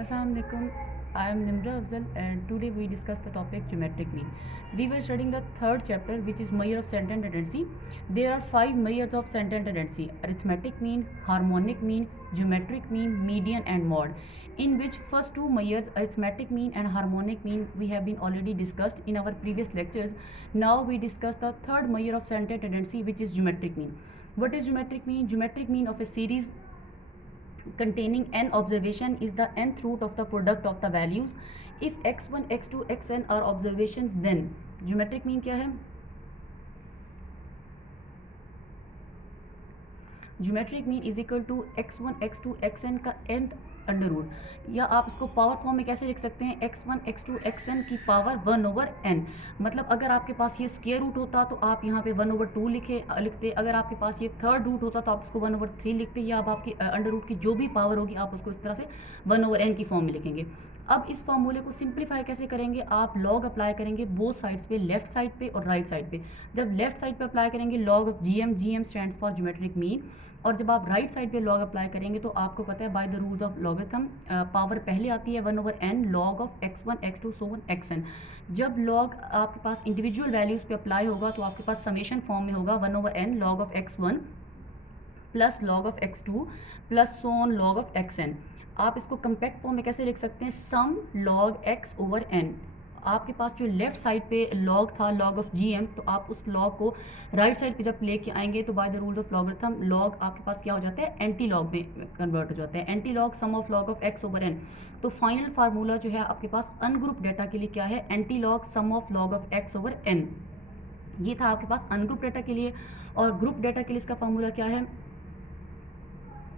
Assalamualaikum. I am Nimra Afzal and today we discuss the topic geometric mean. We were studying the third chapter which is measure of center and tendency. There are 5 measures of center and tendency: arithmetic mean, harmonic mean, geometric mean, median and mode. In which first two measures, arithmetic mean and harmonic mean, we have been already discussed in our previous lectures. Now we discuss the third measure of center and tendency which is geometric mean. What is geometric mean? Geometric mean of a series containing n observation is the nth root of the product of the values. If x1 x2 xn are observations, then geometric mean क्या है? Geometric mean is equal to x1 x2 xn का nth under root, या आप इसको power form में कैसे लिख सकते हैं? x1 x2 xn की पावर 1/n। मतलब अगर आपके पास ये स्क्वायर रूट होता तो आप यहाँ पे 1/2 लिखते, अगर आपके पास ये थर्ड रूट होता तो आप इसको 1/3 लिखते, या अब आपकी अंडर रूट की जो भी पावर होगी आप उसको इस तरह से 1/n की फॉर्म में लिखेंगे। अब इस फॉर्मूले को सिंप्लीफाई कैसे करेंगे? आप लॉग अप्लाई करेंगे बोथ साइड्स पे, लेफ्ट साइड पे और राइट साइड पे। जब लेफ्ट साइड पे अप्लाई करेंगे log of GM stands for geometric mean, और जब आप राइट साइड पे लॉग अप्लाई करेंगे तो आपको पता है by the rules of logarithm power पहले आती है 1/n log of x1 x2 so on xn। जब लॉग आपके पास इंडिविजुअल वैल्यूज़ पे अप्लाई होगा तो आपके पास समेशन फॉर्म में होगा 1/n log of x1 plus log of x2 plus so on log of xn। आप इसको कंपैक्ट फॉर्म में कैसे लिख सकते हैं? सम लॉग x/n। आपके पास जो लेफ्ट साइड पे लॉग था लॉग ऑफ जीएम, तो आप उस लॉग को राइट साइड पे जब लेके आएंगे तो by the rules of logarithm log आपके पास क्या हो जाता है? एंटी लॉग में कन्वर्ट हो जाता है। Anti log sum of log of x/n। तो फाइनल फार्मूला जो है आपके पास अनग्रुप डेटा के लिए क्या है? Anti log sum of log of x/n। ये था आपके पास अनग्रुप डेटा के लिए। और ग्रुप डेटा के लिए इसका फार्मूला क्या है?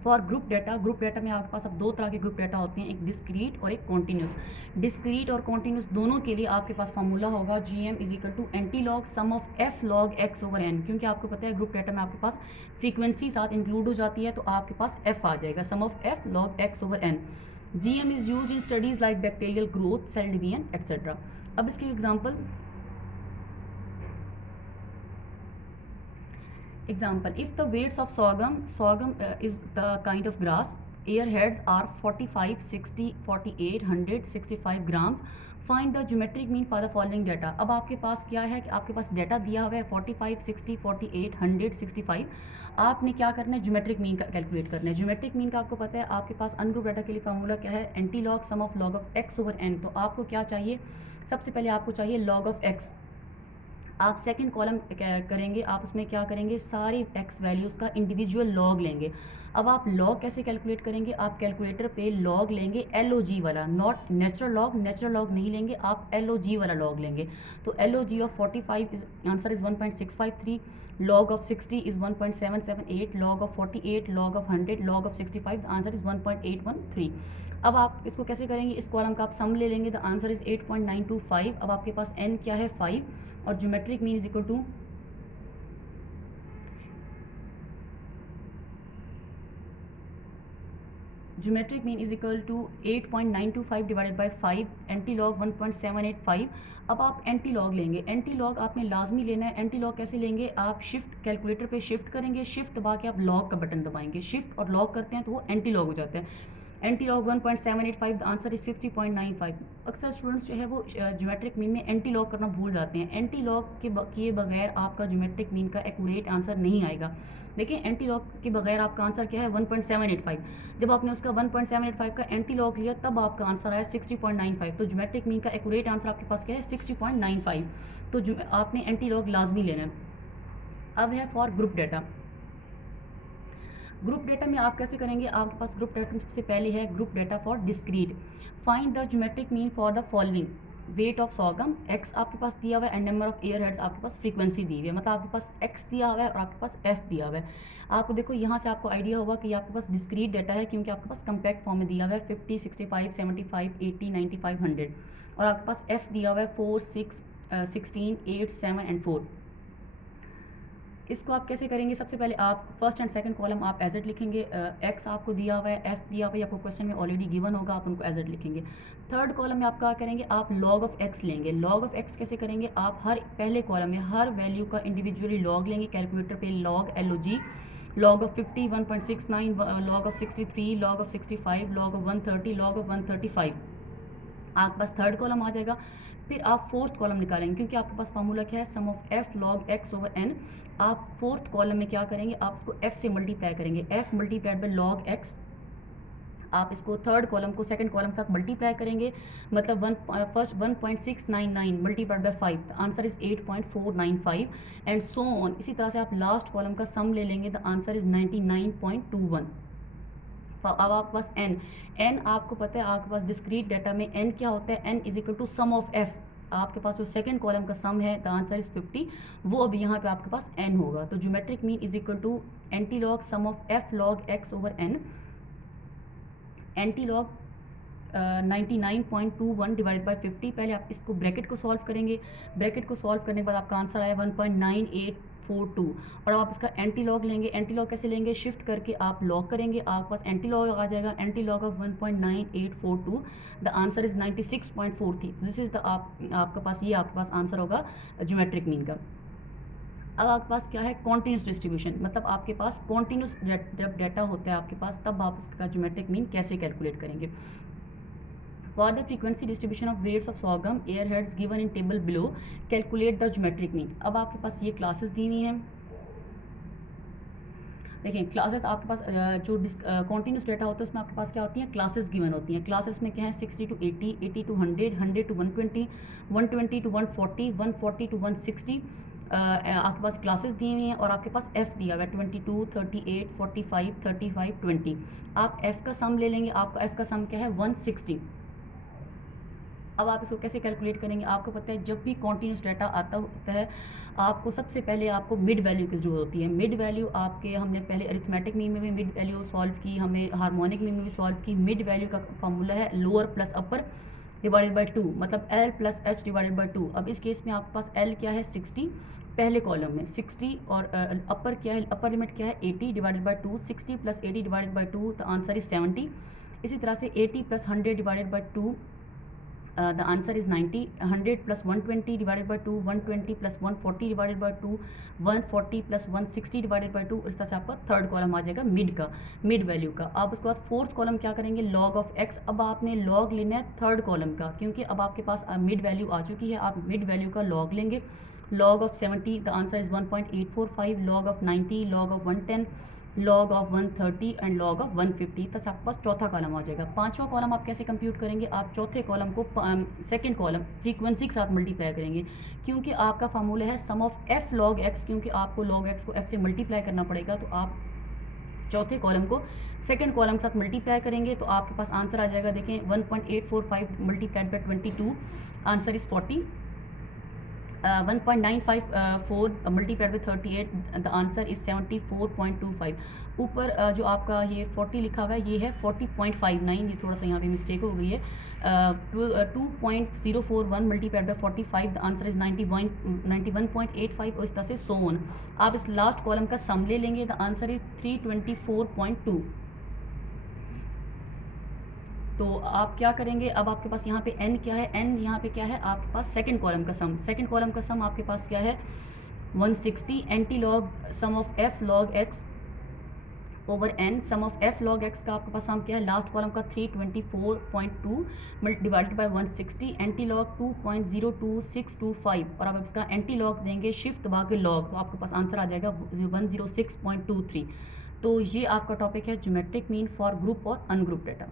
फॉर ग्रुप डेटा में आपके पास अब दो तरह के ग्रुप डेटा होते हैं, एक डिस्क्रीट और एक कॉन्टीन्यूस। डिस्क्रीट और कॉन्टीन्यूस दोनों के लिए आपके पास फार्मूला होगा GM is equal to anti log sum of F log x/n। क्योंकि आपको पता है ग्रुप डेटा में आपके पास फ्रीक्वेंसी साथ इंक्लूड हो जाती है तो आपके पास एफ आ जाएगा, sum of F log x/n। GM is use in studies like bacterial growth, cell division etcetera. अब इसकी example Example, if the weights of sorghum is the kind of grass, airheads are 45, 60, 48, 100, 65 grams. Find the geometric mean for the following data. अब आपके पास क्या है कि आपके पास data दिया हुआ है 45, 60, 48, 100, 65। आपने क्या करना है? ज्योमेट्रिक मीन का कैलकुलेट करना है। ज्योमेट्रिक मीन का आपको पता है आपके पास अनग्रुप डेटा के लिए फार्मूला क्या है? Anti log sum of log of x/n। तो आपको क्या चाहिए? सबसे पहले आपको चाहिए लॉग ऑफ x। आप सेकंड कॉलम करेंगे, आप उसमें क्या करेंगे? सारी एक्स वैल्यूज़ का इंडिविजुअल लॉग लेंगे। अब आप लॉग कैसे कैलकुलेट करेंगे? आप कैलकुलेटर पे लॉग लेंगे LOG वाला, नॉट नेचुरल लॉग नहीं लेंगे, आप LOG वाला लॉग लेंगे। तो LOG of 45 is answer is 1.653, log of 60 is 1.778, log of 48, log of 100, log of 65, the answer is 1.813। अब आप इसको कैसे करेंगे? इस कॉलम का आप सम ले लेंगे, द आंसर इज़ 8.925। अब आपके पास n क्या है? 5, और geometric mean is equal to geometric mean is equal to 8.925 divided by 5, anti log 1.785। अब आप एंटी लॉग लेंगे, एंटी लॉग आपने लाजमी लेना है। एंटी लॉग कैसे लेंगे? आप शिफ्ट कैलकुलेटर पे शिफ्ट करेंगे, शिफ्ट दबा के आप लॉग का बटन दबाएंगे, शिफ्ट और लॉग करते हैं तो वो एंटी लॉग हो जाता है। Anti log 1.785, the answer is 60.95। अक्सर स्टूडेंट्स जो है वो ज्योमेट्रिक मीन में एंटी लॉग करना भूल जाते हैं। एंटी लॉग के किए बगैर आपका ज्योमेट्रिक मीन का एक्यूरेट आंसर नहीं आएगा। देखिए एंटी लॉग के बगैर आपका आंसर क्या है? 1.785। जब आपने उसका 1.785 का एंटी लॉग लिया तब आपका आंसर आया 60.95। तो ज्योमेट्रिक मीन का एक्यूरेट आंसर आपके पास क्या है? 60.95। तो आपने एंटी लॉग लाजमी लेना है। अब है for group data. Group data में आप कैसे करेंगे? आपके पास ग्रुप डेटा में सबसे पहले है group data for discrete. Find the geometric mean for the following: weight of सॉगम x आपके पास दिया हुआ है and number of air heads आपके पास फ्रीक्वेंसी दी हुई है। मतलब आपके पास x दिया हुआ है और आपके पास f दिया हुआ है। आपको देखो यहाँ से आपको आइडिया होगा कि आपके पास डिस्क्रीट डेटा है क्योंकि आपके पास कंपैक्ट फॉर्म में दिया हुआ है 50, 65, 75, 80, 95, 100, और आपके पास f दिया हुआ है 4, 6, 16, 8, 7 एंड 4। इसको आप कैसे करेंगे? सबसे पहले आप फर्स्ट एंड सेकंड कॉलम आप एज इट लिखेंगे, एक्स आपको दिया हुआ है, एफ दिया हुआ है, आपको क्वेश्चन में ऑलरेडी गिवन होगा, आप उनको एज इट लिखेंगे। थर्ड कॉलम में आप क्या करेंगे? आप लॉग ऑफ एक्स लेंगे। लॉग ऑफ एक्स कैसे करेंगे? आप हर पहले कॉलम में हर वैल्यू का इंडिविजुअली लॉग लेंगे, कैलकुलेटर पे log LOG log of 50 1.69, log of 63, log of 65, log of 130, log of 135। आपके पास थर्ड कॉलम आ जाएगा। फिर आप फोर्थ कॉलम निकालेंगे, क्योंकि आपके पास फार्मूला क्या है, sum of F log X over N. आप फोर्थ कॉलम में क्या करेंगे, आप इसको एफ से मल्टीप्लाई करेंगे, F multiplied by log X. आप इसको थर्ड कॉलम को सेकंड कॉलम तक मल्टीप्लाई करेंगे, मतलब first 1.699 multiplied by 5, the answer is 8.495 and so on. इसी तरह से आप लास्ट कॉलम का सम ले लेंगे, द आंसर इज 99.21। अब आपके पास एन आपको पता है, आपके पास डिस्क्रीट डाटा में एन क्या होता है, N is equal to sum of F. आपके पास जो सेकंड कॉलम का सम है, द आंसर इज 50, वो अभी यहाँ पे आपके पास एन होगा। तो geometric mean is equal to anti log sum of F log X over N. Anti log 99.21 divided by 50। पहले आप इसको ब्रैकेट को सॉल्व करेंगे, ब्रैकेट को सॉल्व करने के बाद आपका आंसर आया 1.9842। और आप इसका एंटी लॉग लेंगे, एंटी लॉग कैसे लेंगे, शिफ्ट करके आप लॉग करेंगे, आपके पास एंटी लॉग आ जाएगा, anti log of 1.9842, the answer is 96.43। This is the आपके पास ये आपके पास आंसर होगा ज्योमेट्रिक मीन का। अब आपके पास क्या है, कॉन्टीन्यूस डिस्ट्रीब्यूशन, मतलब आपके पास कॉन्टीन्यूस जब डाटा होता है आपके पास, तब आप उसका ज्योमेट्रिक मीन कैसे कैलकुलेट करेंगे। For the frequency distribution of weights of sorghum ear heads given in table below, calculate the geometric mean. अब आपके पास ये क्लासेस दी हुई हैं, देखिए क्लासेस आपके पास जो कॉन्टीन्यूस डाटा होता है उसमें आपके पास क्या होती हैं, क्लासेस गिवन होती हैं। क्लासेस में क्या है, 60 to 80, 80 to 100, 100 to 120, 120 to 140, 140 to 160 आपके पास क्लासेस दी हुई हैं। और आपके पास एफ दिया हुआ है 22, 38, 45, 35, 20। आप एफ का सम ले लेंगे, आपका एफ का सम क्या है 160। अब आप इसको कैसे कैलकुलेट करेंगे, आपको पता है जब भी कॉन्टीन्यूस डाटा आता होता है, आपको सबसे पहले आपको मिड वैल्यू की जरूरत होती है। मिड वैल्यू आपके, हमने पहले अरिथमेटिक मीन में भी मिड वैल्यू सॉल्व की, हमें हार्मोनिक मीन में भी सॉल्व की। मिड वैल्यू का फॉर्मूला है lower plus upper divided by 2, मतलब L plus H divided by 2। अब इस केस में आपके पास एल क्या है 60 पहले कॉलम में 60, और अपर क्या है, अपर लिमिट क्या है 80 divided by 2, 60 plus 80 divided by 2, the answer is 70। इसी तरह से 80 plus 100 divided by 2, the answer is 90। 100 plus 120 divided by 2, 120 plus 140 divided by 2, 140 plus 160 divided by 2। इस तरह से आपका थर्ड कॉलम आ जाएगा मिड का, मिड वैल्यू का। आप उसके बाद फोर्थ कॉलम क्या करेंगे, लॉग ऑफ एक्स। अब आपने लॉग लेना है थर्ड कॉलम का, क्योंकि अब आपके पास मिड वैल्यू आ चुकी है, आप मिड वैल्यू का लॉग लेंगे। Log of 70, the answer is 1.845, log of 90, log of 110, log of 130 and log of 150। तक आपके पास चौथा कॉलम आ जाएगा। पांचवा कॉलम आप कैसे कंप्यूट करेंगे, आप चौथे कॉलम को सेकंड कॉलम फ्रीक्वेंसी के साथ मल्टीप्लाई करेंगे, क्योंकि आपका फार्मूला है sum of F log x, क्योंकि आपको लॉग एक्स को एफ से मल्टीप्लाई करना पड़ेगा। तो आप चौथे कॉलम को सेकंड कॉलम के साथ मल्टीप्लाई करेंगे, तो आपके पास आंसर आ जाएगा, देखें 1.845 multiplied by 22, answer is 40। 1.954 multiplied by 38, the answer is 74.25। ऊपर जो आपका ये 40 लिखा हुआ है, ये है 40.59, ये थोड़ा सा यहाँ पे मिस्टेक हो गई है। 2.041 multiplied by 45, the answer is 91.85, और इस तरह से सो ऑन। आप इस लास्ट कॉलम का सम ले लेंगे, द आंसर इज 324.2। तो आप क्या करेंगे, अब आपके पास यहाँ पे n क्या है, n यहाँ पे क्या है आपके पास सेकंड कॉलम का सम। सेकंड कॉलम का सम आपके पास क्या है 160, anti log sum of f log x over n। Sum of f log x का आपके पास सम क्या है, लास्ट कॉलम का 324.2 डिवाइडेड बाय 160, एंटी लॉग 2.02625। और अब इसका एंटी लॉग देंगे शिफ्ट दबा के लॉग, तो आपके पास आंसर आ जाएगा 106.23। तो ये आपका टॉपिक है ज्योमेट्रिक मीन फॉर ग्रुप और अनग्रुप डाटा।